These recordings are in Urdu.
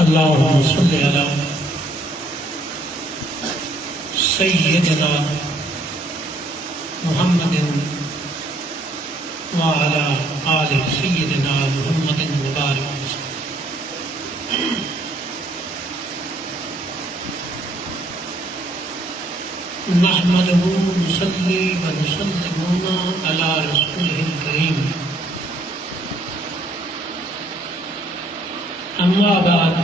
اللهم صل على سيدنا محمد وعلى آل سيدنا محمد وبارك وسلم. نحمده ونصلي ونسلم على رسوله الكريم. أما بعد،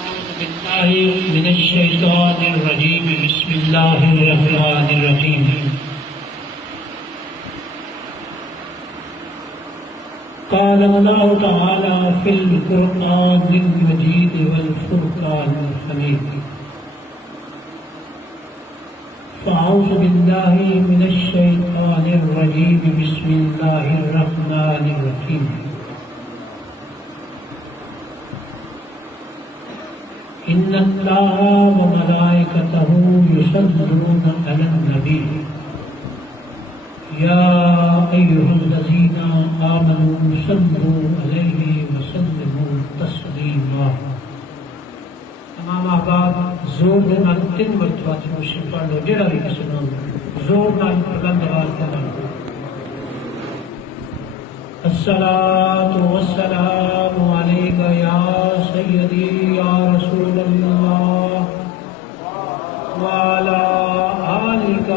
أعوذ بالله من الشيطان الرجيم. بسم الله الرحمن الرحيم. قال الله تعالى في القرآن المجيد والفرقان الحميد. فأعوذ بالله من الشيطان الرجيم. بسم الله الرحمن الرحيم. إن الله وملائكته يصلون على النبي يا أيها الذين آمنوا صلوا عليه وسلموا تسليما. امام آباد زور دے نال 3 مرتبہ تشریف پڑھ لو. جڑا بھی کسی نو زور نال بلند آواز کرنا. الصلاة والسلام عليك يا سيدي يا رسول الله وعلى آلك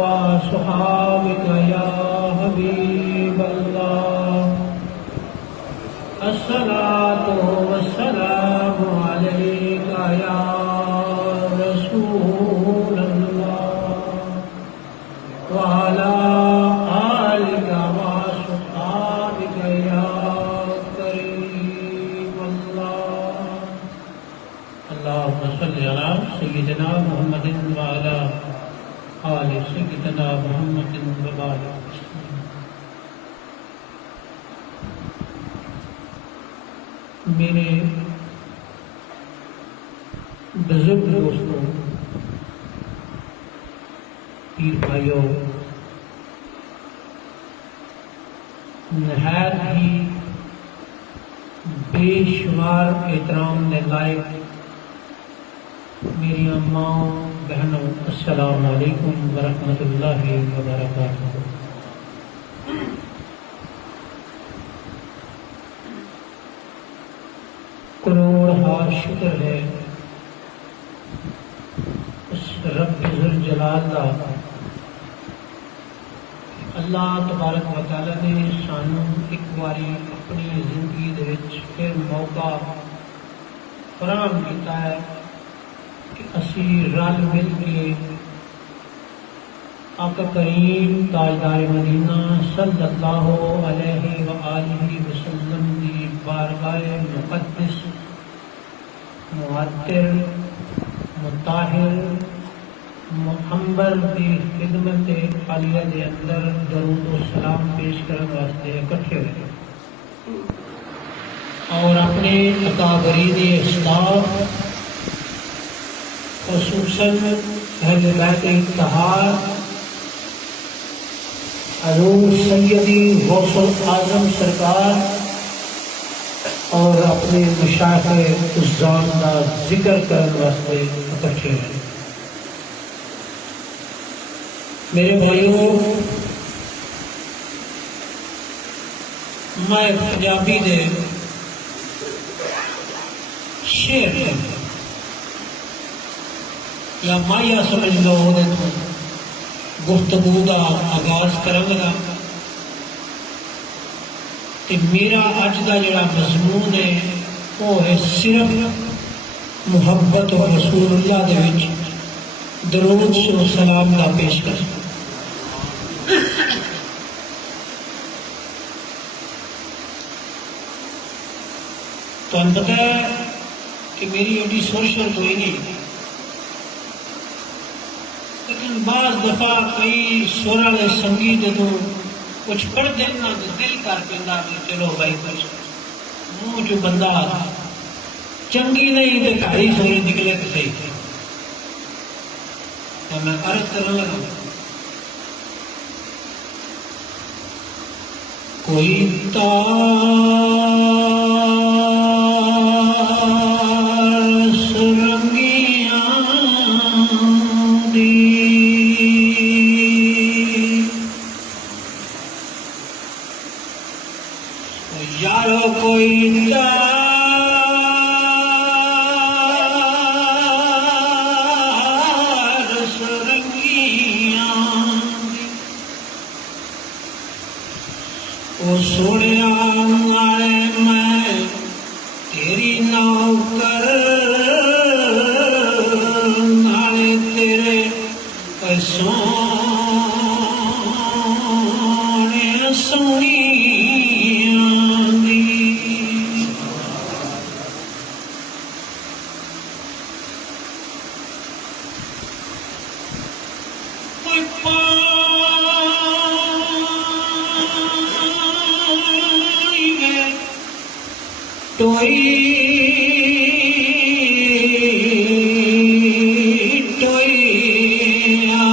وصحابك يا حبيب الله. الصلاة والسلام عليك يا رسول الله وعلى آلك وصحابك يا كريم الله. اللهم صل على سيدنا محمد وعلى آل سيدنا محمد وبارك وسلم. میرے بزرگ دوستوں، پیر بھائیوں، نہایت ہی بے شمار احترام نے لائق میری اماں بہنوں، السلام علیکم ورحمۃ اللہ وبرکاتہ. کروڑ ہار شکر ہے اس رب ذوالجلال کا، اللہ تبارک و تعالی نے سانوں ایک باری اپنی زندگی دے وچ پھر موقع فراہم کیتا ہے کہ اسی رل مل کے آقا کریم تاجدار مدینہ صلی اللہ علیہ وآلہ وسلم کی بارگاہ مقدس معطر مطہر محمد کی خدمت عالیہ کے اندر درود و سلام پیش کرنے واسطے اکٹھے ہوئے اور اپنے اکابرین اسلاف خصوصاً اہل بیت اتحاد حضور سیدی غوث اعظم سرکار اور اپنے مشائخ عظام کا ذکر کرنے واسطے اکٹھے ہیں. میرے بھائیوں، میں پنجابی دے شعر یا مایا سمجھ لو گفتگو کا آغاز کروں. میرا اج کا جڑا مضمون ہے وہ ہے صرف محبت و رسول اللہ دے وچ درود و سلام کا پیش کر. تو پتہ ہے کہ میری ایڈی سوشل کوئی نہیں، لیکن بعض دفعہ کوئی سر والے سنگی جدو کچھ پڑھ دینا تو دل کر پینا کہ چلو بھائی کچھ منہ جو بندہ چنگی نہیں تو بھاری سوری نکلے تو صحیح. تو میں عرض کرنے لگا کوئی یارو کوئی سوڑیا نالے میں تیری نوکر نالے تیرے سونے سونی کوئی ٹوئی ٹوئیا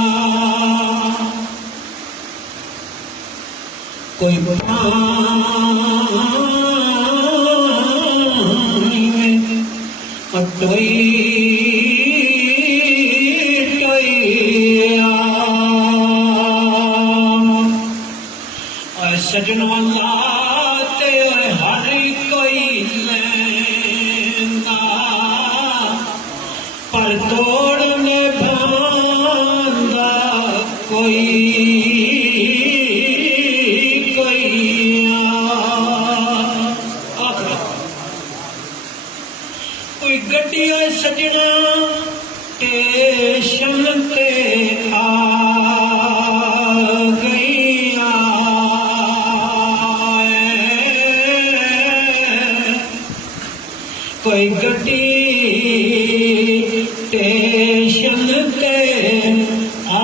کوئی پانی میں ٹوئی ٹوئیا سجنوں لاتے ہر کوئی لینا پر توڑنے بھاندا کوئی کوئی گڈی ہوئے سجنا ٹیشن تے آ کوئی گڈی ٹیشن تے آ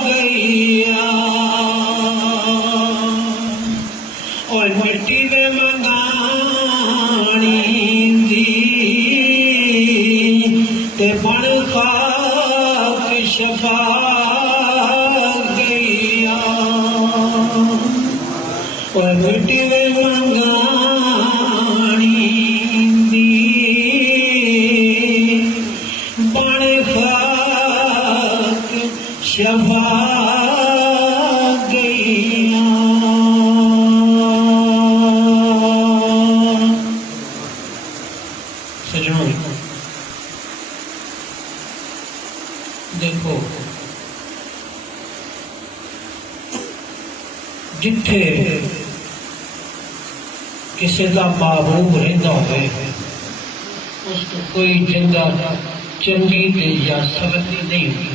گئی اور مٹی میں منگانی دی تے بن خاک شفا گئی اور مٹی میں شفا گئی سجنوں دیکھو جتھے کسی کا محبوب رہتا ہوئے اس کو کوئی جگہ چنگی تے یا سختی نہیں ہوئی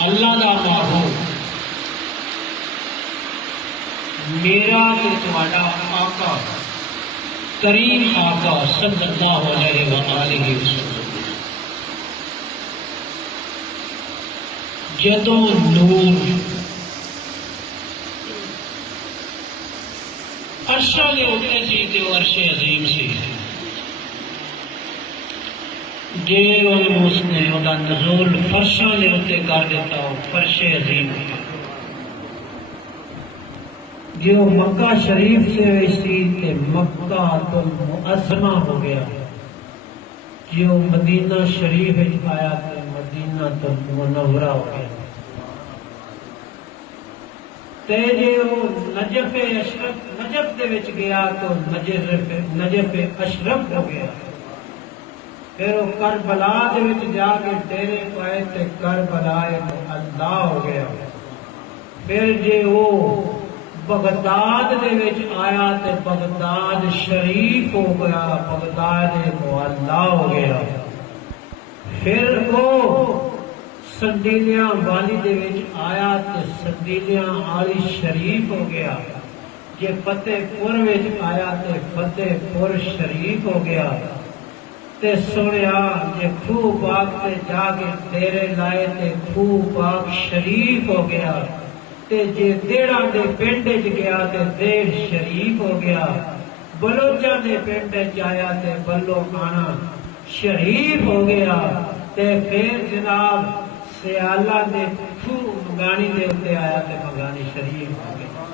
اللہ دا محبوب میرا تے تہاڈا آقا کریم آقا صلی اللہ علیہ وآلہ وسلم جدوں نور عرشاں دے اوتے سی تے وہ عرش عظیم سی جے اس نے وہ نزول فرشاں دے اوتے کر دیتا وہ فرش عظیم جو مکہ شریف سے ویسی تے مکہ تو معظمہ ہو گیا جو مدینہ شریف آیا تے مدینہ تو منورہ ہو گیا تے جو نجف اشرف نجف دے وچ گیا تو نجف اشرف ہو گیا پھر وہ کربلا دے وچ جا کے ڈیرے پائے تے کربلا اللہ ہو گیا پھر جے وہ بغداد دے وچ آیا تے بغداد شریف ہو گیا بغداد معلا ہو گیا پھر وہ سندیلیاں والی دے وچ آیا تے سندیلیاں والی شریف ہو گیا جے فتح پور وچ آیا تے فتح پور شریف ہو گیا تے سنیا جے خوہ پاک تے جا کے ڈیرے لائے تے خوہ پاک شریف ہو گیا تے جے دیڑا دے پنڈ وچ گیا تے دیڑ شریف ہو گیا بلوچاں دے پنڈ وچ آیا تے بلو کانا شریف ہو گیا تے پھر جناب سیالہ دے خوہ مگانی دے اتے آیا تے مگانی شریف ہو گیا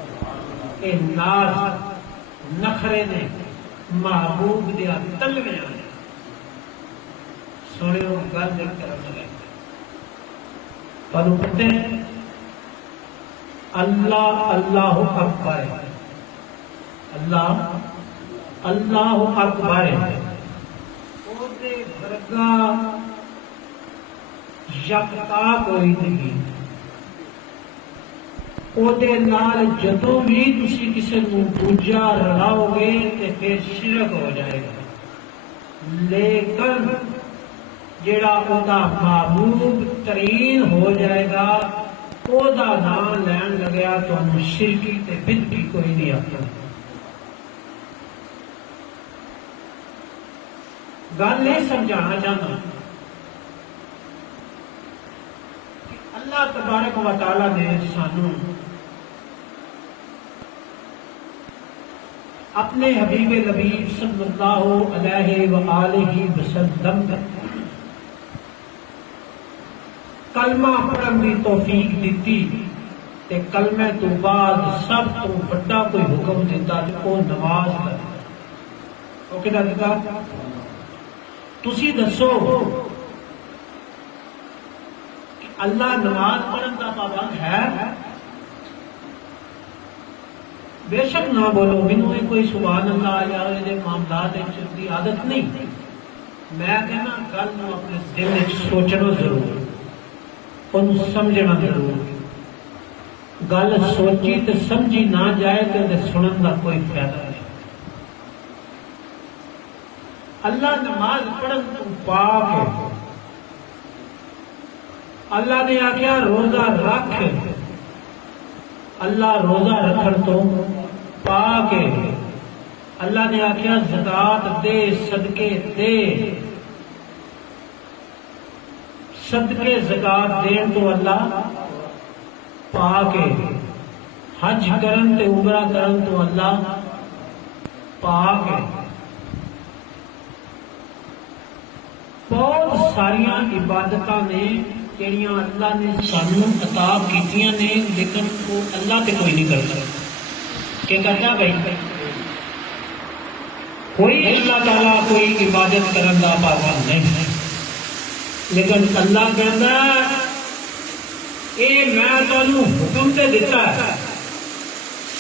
اے ناز نخرے نے محبوب دیا تلوے آنے سونے وہ گل ایک طرف لگے پر پتہ ہے اللہ اللہ اکبر ہے، اللہ اللہ اکبر ہے، او دے ورگا یکتا کوئی نہیں، او دے نال جدوں بھی تسی کسی نو دوجا رلاؤ گے تے پھر شرک ہو جائے گا، لیکن جڑا او دا محبوب ترین ہو جائے گا او دا نام لین لگیا تو شرکی تے بدعتی کوئی نہیں آتا۔ گل نہیں سمجھانا چاہتا کہ اللہ تبارک و تعالی نے سانو اپنے حبیب لبیب صلی اللہ علیہ وآلہ وسلم کلمہ پڑھن دی توفیق دیتی تے کلمے تو بعد سب تو بڑا کوئی حکم دیتا کہ وہ نماز کا، وہ کہتا دیتا تسی دسو کہ اللہ نماز پڑھن کا پابند ہے؟ بے شک نہ بولو، مینوں کوئی سبحان اللہ یا یہ معاملات کی عادت نہیں، میں کہنا گل نو اپنے دل میں سوچنا ضرور، ان سمجھنا ضرور، گل سوچی تے سمجھی نہ جائے تو سنن کا کوئی فائدہ نہیں۔ اللہ نماز پڑھن تو پاک ہے، اللہ نے آخیا روزہ رکھ، اللہ روزہ رکھن تو پاک ہے، اللہ نے آخیا زکات دے، صدقے دے، صدقے زکات دین تو اللہ پاک ہے، حج کرن تے عمرہ کرن تو اللہ پاک ہے۔ بہت ساریاں عبادتاں نے جڑیاں اللہ نے سانو عطا کیتیاں نے، لیکن وہ اللہ تے کوئی نہیں کرتا، کہ کرتا بھائی کوئی اللہ تعالیٰ کوئی عبادت کرن دا پابند نہیں ہے، لیکن اللہ کہتا اے میں تانوں حکم تے دیتا ہے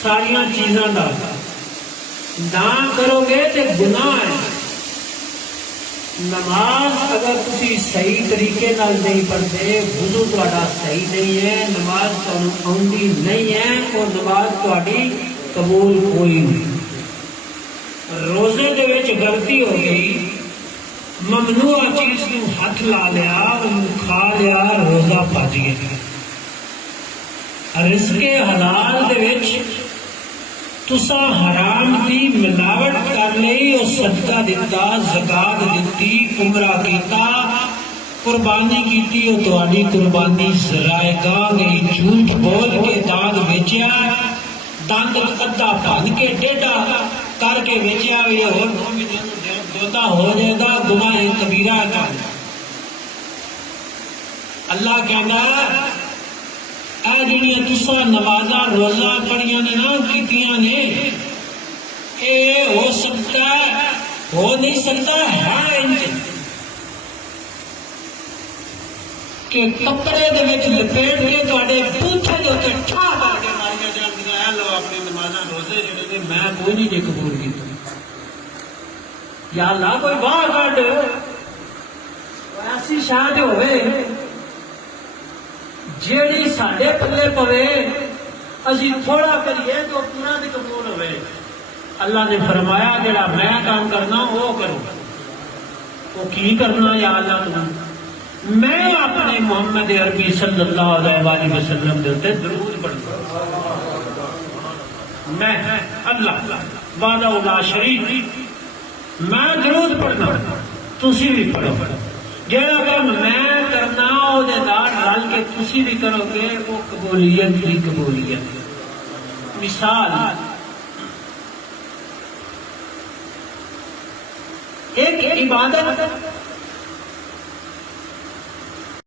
ساریاں چیزاں دا، نہ کرو گے تے گناہ ہے۔ نماز اگر تسی صحیح طریقے نال نہیں پڑھتے، وضو تہاڈا صحیح نہیں ہے، نماز تانوں آؤندی نہیں ہے، اور نماز تہاڈی قبول کوئی نہیں۔ روزے دے وچ غلطی ہو گئی، ممنوع چیز کو ہاتھ لا لیا، انہوں کھا لیا، روزہ پج گیا۔ رزق حلال دے وچ تسا حرام دی ملاوٹ کر لئی، اور صدقہ دیتا، زکات دیتی، عمرہ کیتا، قربانی کیتی، اور تہاڈی قربانی ذرائع گاہ گئی، جھوٹ بول کے دانت ویچیا، دند ادھا بھن کے ٹیڈا کر کے ویچیا، یہ اور دوتا ہو جائے گا، گناہ کبیرہ کا۔ اللہ کہنا اے جڑیاں تساں نمازاں روزہ پڑھیاں نے نا کیتیاں نے، اے ہو سکتا ہے، ہو نہیں سکتا ہے انج کہ کپڑے دے وچ لپیٹ کے تہاڈے پوچھے دے اوتے ٹھا کر کے ماریاں جاندیاں، اے لو اپنی نمازاں روزے جڑے نے میں کوئی نہیں جے قبول کیتے، یا اللہ کوئی باہر کڈ ایسی شان ہوئے جیڑی ساڈے پلے پوے، اسی تھوڑا کریے تو پورا نہیں قبول ہوئے۔ اللہ نے فرمایا جڑا میں کام کرنا وہ کرو، وہ کی کرنا یا اللہ تم؟ میں اپنے محمد عربی صلی اللہ علیہ وسلم دے تے درود پڑھنا، میں اللہ وحدہ لا شریک، میں درود پڑھنا، تسی بھی پڑھو، جہاں کام میں کرنا وہ رل کے تسی بھی کرو گے، وہ قبولیت کی قبولیت۔ مثال ایک عبادت